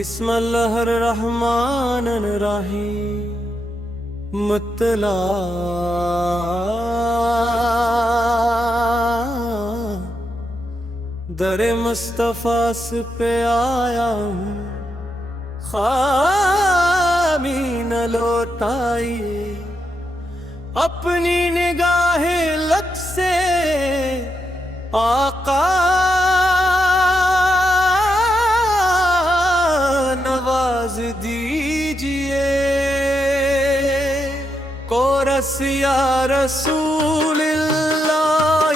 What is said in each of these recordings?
बिस्मिल्लाहिर्रहमानिर्रहीम मुत्तला दरे मुस्तफ़ा से पे आया हूँ, खामी न लौटाइए अपनी निगाहे लत से आका नवाज दीजिए। कोरस या रसूल अल्लाह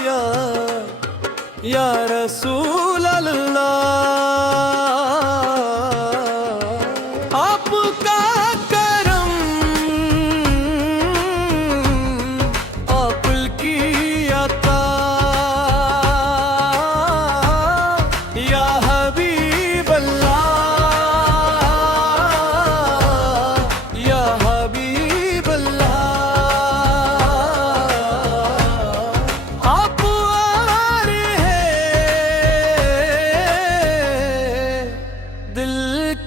या रसूल अल्लाह, आपका करम आपल की अता, या हबीब अल्लाह या हबीब अल्लाह। आप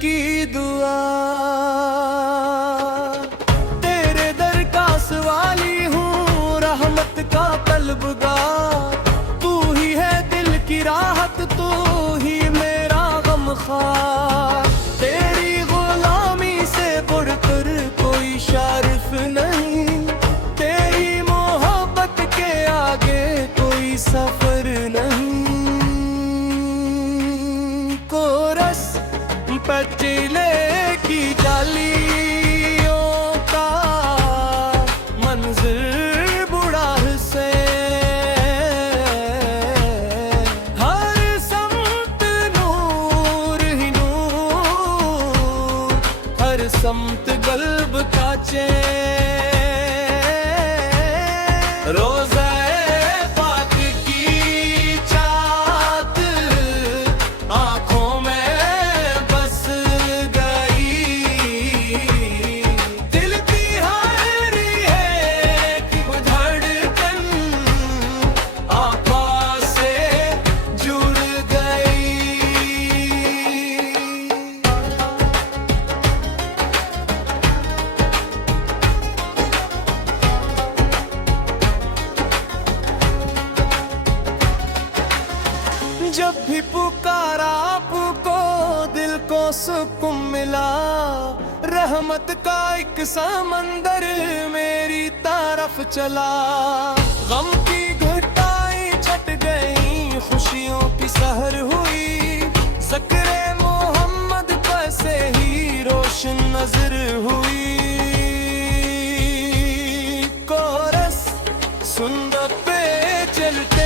की दुआ तेरे दर का सवाली हूँ, रहमत का तलबगार तू ही है, दिल की राहत तू ही मेरा गमखार। तेरी गुलामी से बढ़कर कोई शारिफ नहीं, तेरी मोहब्बत के आगे कोई सफर नहीं। कोरस पचीले की जालियों का मंजर बुढ़ा से, हर समत नूर ही नूर, हर समत गल्ब का चैन। रोज़ा पाक की चाहत आँखों में जब भी पुकारा आपको दिल को सुकून मिला, रहमत का एक समंदर मेरी तरफ चला। गम की घटाएं छट गई, खुशियों की सहर हुई, ज़िक्र मोहम्मद पर से ही रोशन नजर हुई। कोरस सुंदर पे चलते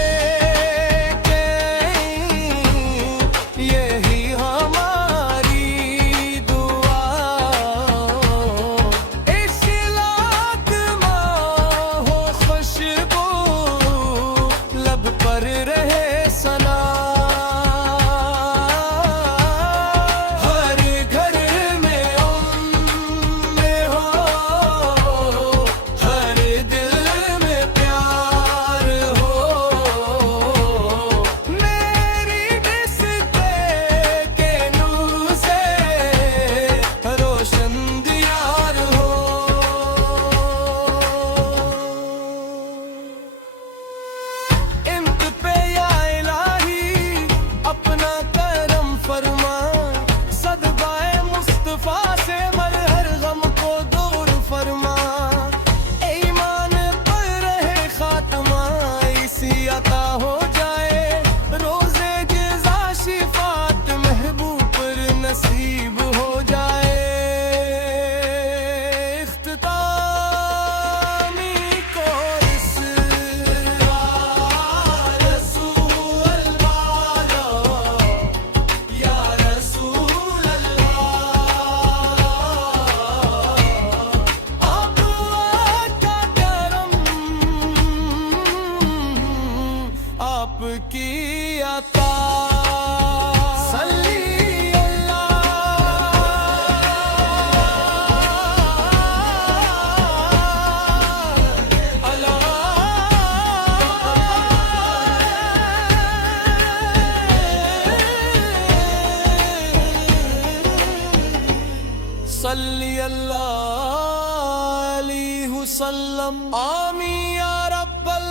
वसल्लम। आमीन या रब्बल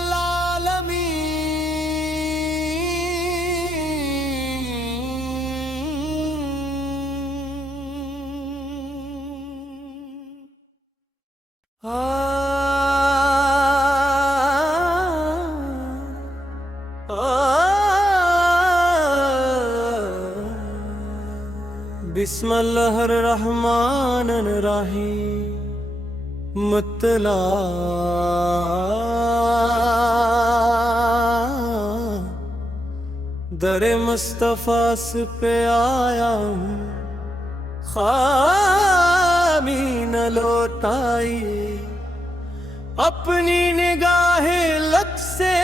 बिस्मिल्लाहिर रहमानिर रहीम। मुतला दरे मुस्तफा से पे आया हूँ, खामी न लौटाई अपनी निगाहे लत से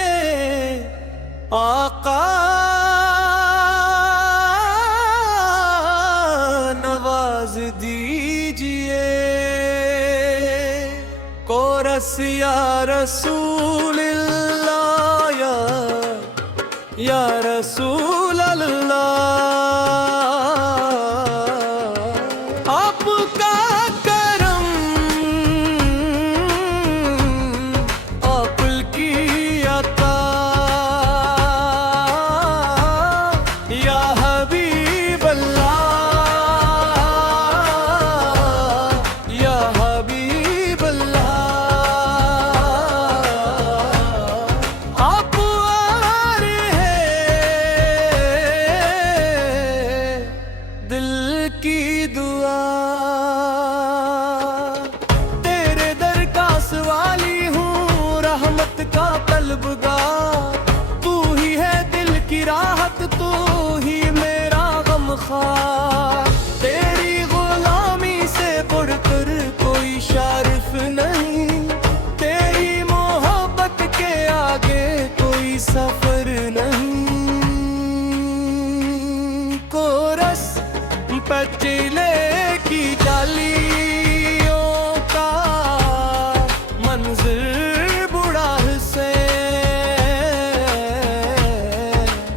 आका दीजिए। कोरस या रसूल अल्लाह, या रसूल अल्लाह। आपका करम अकुल की अता, या हबीब अल्लाह, की दुआ। तेरे दर का सवाली हूँ, रहमत का तलबगार। तू ही है दिल की राहत, तू ही मेरा गमखार। तेरी गुलामी से बढ़कर कोई शारिफ नहीं, तेरी मोहब्बत के आगे कोई सफर नहीं। कोरस पचीले की जालियों का मंजर बुढ़ा से,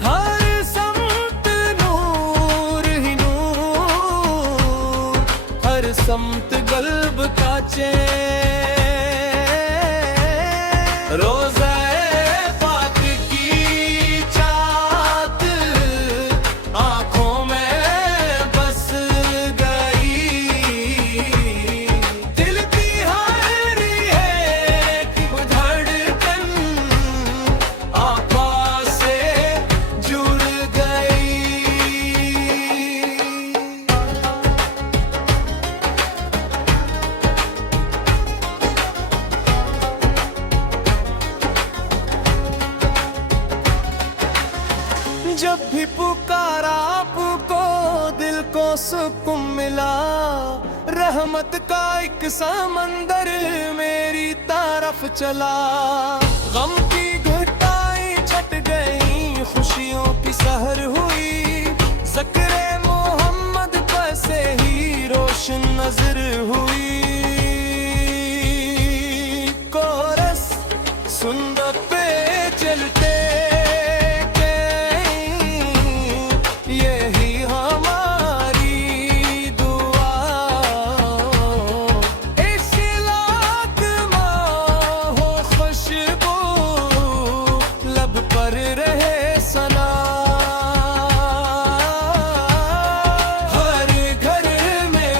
हर समत नूर ही नूर, हर समत गल्ब का चैन। रोज़ा पाक की चाहत आँखों में जब भी पुकारा आपको दिल को सुकून मिला। रहमत का एक समंदर मेरी तरफ चला। गम की घटाएं छट गई, खुशियों की सहर हुई। ज़िक्र मोहम्मद पर से ही रोशन नजर हुई। कोरस सुंद पे चलते हर घर में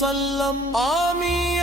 वसल्लम। आमी